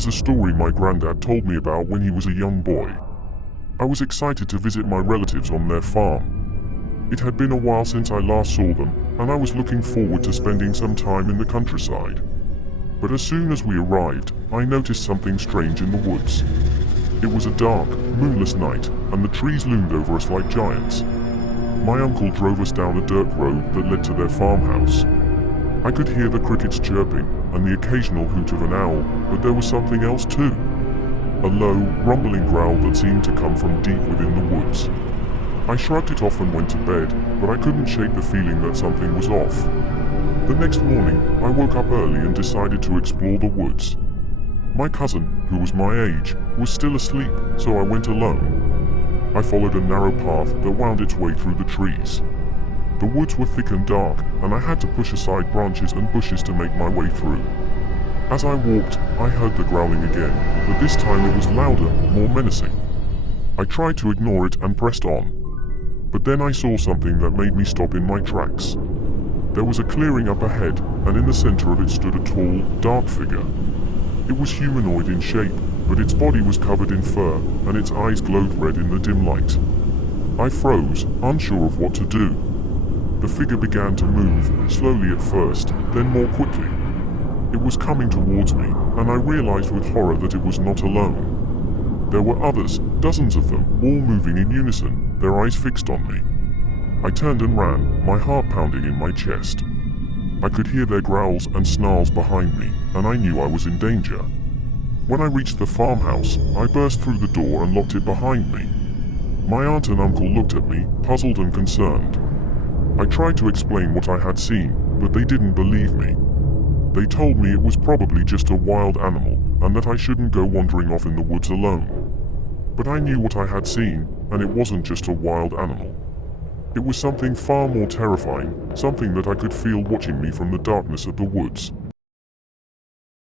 is a story my granddad told me about when he was a young boy. I was excited to visit my relatives on their farm. It had been a while since I last saw them, and I was looking forward to spending some time in the countryside. But as soon as we arrived, I noticed something strange in the woods. It was a dark, moonless night, and the trees loomed over us like giants. My uncle drove us down a dirt road that led to their farmhouse. I could hear the crickets chirping and the occasional hoot of an owl, but there was something else too. A low, rumbling growl that seemed to come from deep within the woods. I shrugged it off and went to bed, but I couldn't shake the feeling that something was off. The next morning, I woke up early and decided to explore the woods. My cousin, who was my age, was still asleep, so I went alone. I followed a narrow path that wound its way through the trees. The woods were thick and dark, and I had to push aside branches and bushes to make my way through. As I walked, I heard the growling again, but this time it was louder, more menacing. I tried to ignore it and pressed on. But then I saw something that made me stop in my tracks. There was a clearing up ahead, and in the center of it stood a tall, dark figure. It was humanoid in shape, but its body was covered in fur, and its eyes glowed red in the dim light. I froze, unsure of what to do. The figure began to move, slowly at first, then more quickly. It was coming towards me, and I realized with horror that it was not alone. There were others, dozens of them, all moving in unison, their eyes fixed on me. I turned and ran, my heart pounding in my chest. I could hear their growls and snarls behind me, and I knew I was in danger. When I reached the farmhouse, I burst through the door and locked it behind me. My aunt and uncle looked at me, puzzled and concerned. I tried to explain what I had seen, but they didn't believe me. They told me it was probably just a wild animal, and that I shouldn't go wandering off in the woods alone. But I knew what I had seen, and it wasn't just a wild animal. It was something far more terrifying, something that I could feel watching me from the darkness of the woods.